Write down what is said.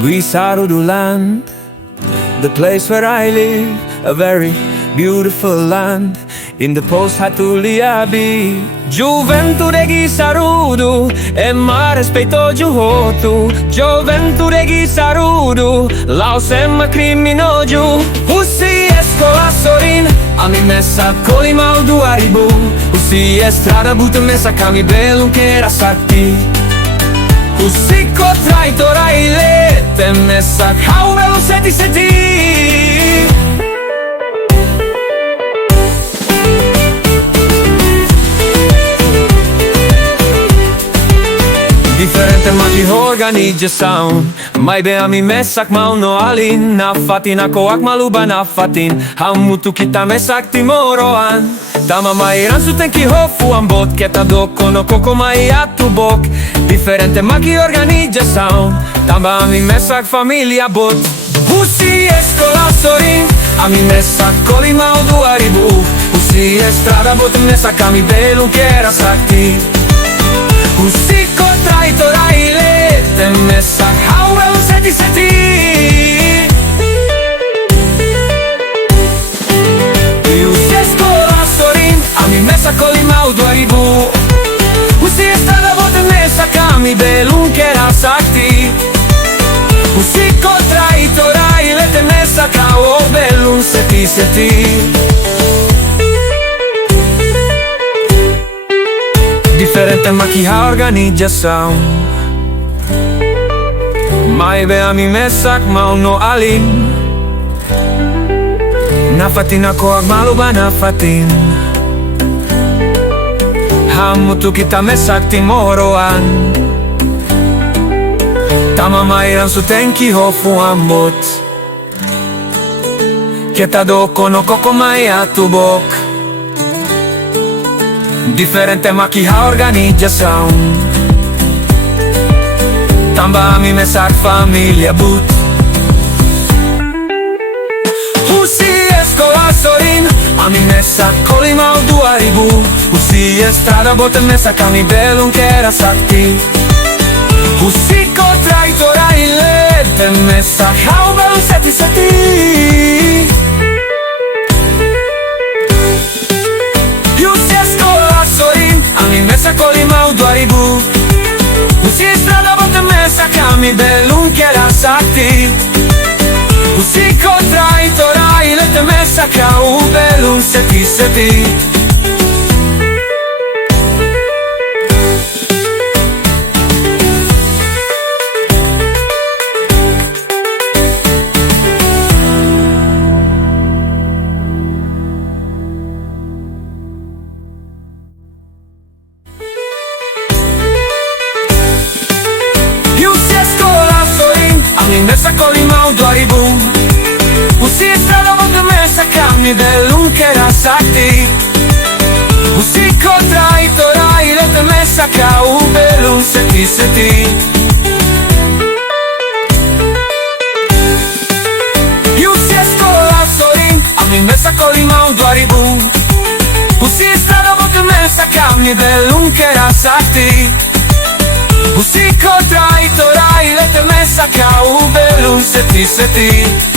Guiisarudu land, the place where I live, a very beautiful land in the post Hatulia Be. Juventude Guiisarudu, e respeitojju hotu. Juventude Guiisarudu, laos kriiminojju. Husi Eskola sorin, mesak, kolimau ribuh. Husi estrada mesak, belun, kera, sakti. Husi kotraii Raiilete, mesak, belun, setii. Diferente organijjasaun, maibe mesak, maun alin. Nafatin ako akmaluba nafatin, hamutu kita mesak timoroan. Tama mairan suten ki hofu ambot, keta doko no kolimau atubok. Diferente organijjasaun, tamba mesak familia bot. Husi Eskola sorin, mesak, kolimau ribuh. Husi estrada mesak, belun, kera, sakti. Husi kotraii Raiilete, mesak, belun, setii. Husi Eskola sorin, mesak, kolimau ribuh. Husi estrada mesak, belun, kera, sakti. Husi kotraii Raiilete, mesak, belun, setii. Diferente organijjasaun, maibe mesak, maun alin. Nafatin ako akmaluba nafatin, hamutu kita mesak timoroan. Tama mairan suten ki hofu ambot, keta doko no kolimau atubok. Diferente organijjasaun, tamba mesak familia but. Husi Eskola sorin, mesak, kolimau ribuh. Husi estrada mesak, belun, kera, sakti. Husi kotraii Raiilete, mesak, belun, setii. Husi Eskola sorin, mesak, kolimau ribuh. Husi estrada mesak, belun, kera, sakti. Husi kotraii Raiilete, mesak, belun, setii. Mesak, kolimau ribuh. Husi estrada mesak, belun, kera, sakti. Husi kotraii Raiilete, mesak, belun, setii. Husi Eskola sorin, mesak, kolimau ribuh. Husi estrada mesak, belun, kera, sakti. Husi kotraii Raiilete, mesak, belun, setii.